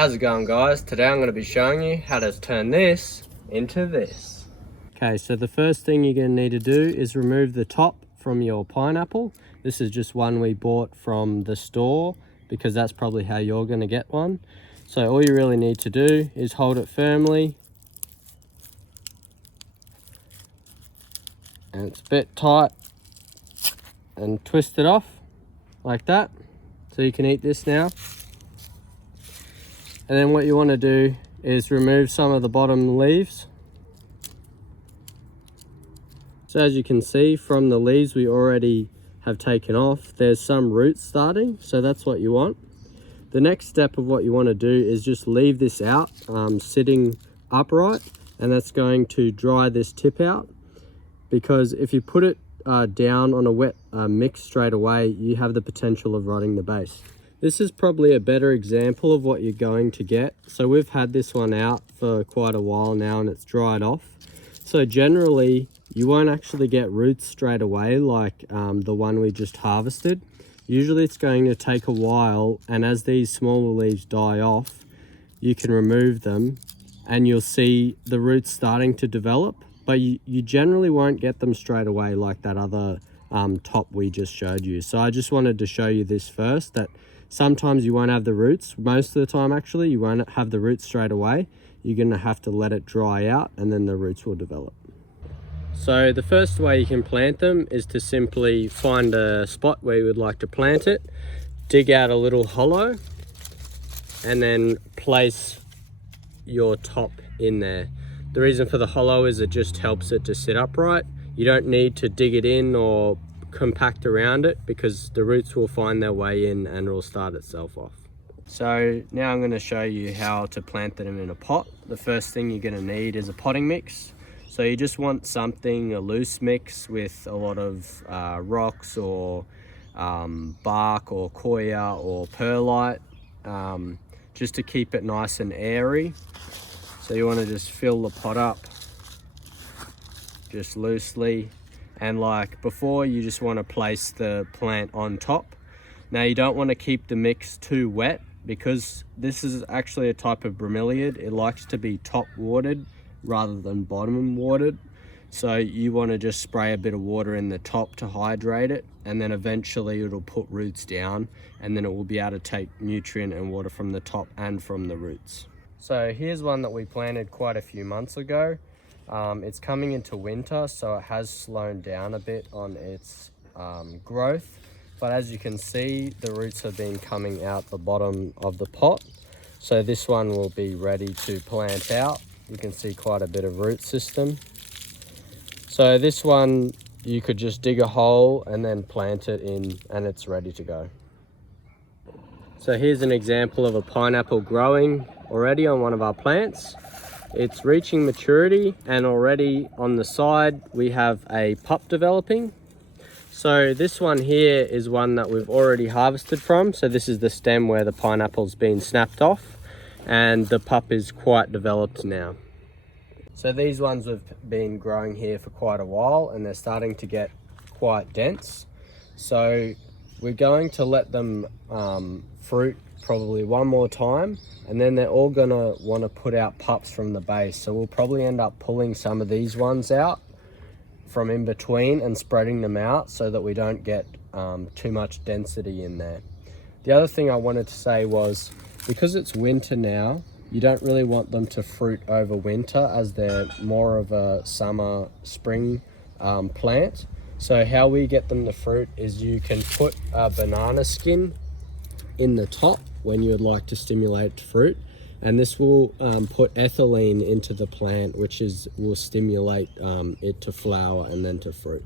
How's it going, guys? Today I'm going to be showing you how to turn this into this. Okay, so the first thing you're going to need to do is remove the top from your pineapple. This is just one we bought from the store because that's probably how you're going to get one. So all you really need to do is hold it firmly, and it's a bit tight, and twist it off like that so you can eat this now. And then what you want to do is remove some of the bottom leaves. So as you can see from the leaves we already have taken off, there's some roots starting, so that's what you want. The next step of what you want to do is just leave this out sitting upright, and that's going to dry this tip out, because if you put it down on a wet mix straight away, you have the potential of rotting the base. This is probably a better example of what you're going to get. So we've had this one out for quite a while now and it's dried off. So generally you won't actually get roots straight away like the one we just harvested. Usually it's going to take a while, and as these smaller leaves die off, you can remove them and you'll see the roots starting to develop, but you generally won't get them straight away like that other top we just showed you. So I just wanted to show you this first, that sometimes you won't have the roots. Most of the time actually you won't have the roots straight away. You're going to have to let it dry out and then the roots will develop. So the first way you can plant them is to simply find a spot where you would like to plant it, dig out a little hollow, and then place your top in there. The reason for the hollow is it just helps it to sit upright. You don't need to dig it in or compact around it, because the roots will find their way in and it will start itself off. So now I'm going to show you how to plant them in a pot. The first thing you're going to need is a potting mix. So you just want something, a loose mix with a lot of rocks or bark or coir or perlite, just to keep it nice and airy. So you want to just fill the pot up just loosely, and like before, you just want to place the plant on top. Now you don't want to keep the mix too wet, because this is actually a type of bromeliad. It likes to be top watered rather than bottom watered. So you want to just spray a bit of water in the top to hydrate it, and then eventually it'll put roots down, and then it will be able to take nutrient and water from the top and from the roots. So here's one that we planted quite a few months ago. It's coming into winter, so it has slowed down a bit on its growth, but as you can see, the roots have been coming out the bottom of the pot. So this one will be ready to plant out. You can see quite a bit of root system. So this one, you could just dig a hole and then plant it in, and it's ready to go. So here's an example of a pineapple growing already on one of our plants. It's reaching maturity, and already on the side we have a pup developing. So this one here is one that we've already harvested from. So this is the stem where the pineapple's been snapped off, and the pup is quite developed now. So these ones have been growing here for quite a while, and they're starting to get quite dense. So we're going to let them fruit probably one more time, and then they're all gonna want to put out pups from the base. So we'll probably end up pulling some of these ones out from in between and spreading them out so that we don't get too much density in there. The other thing I wanted to say was, because it's winter now, you don't really want them to fruit over winter, as they're more of a summer, spring plant. So how we get them to fruit is you can put a banana skin in the top when you would like to stimulate fruit, and this will put ethylene into the plant, which will stimulate it to flower and then to fruit.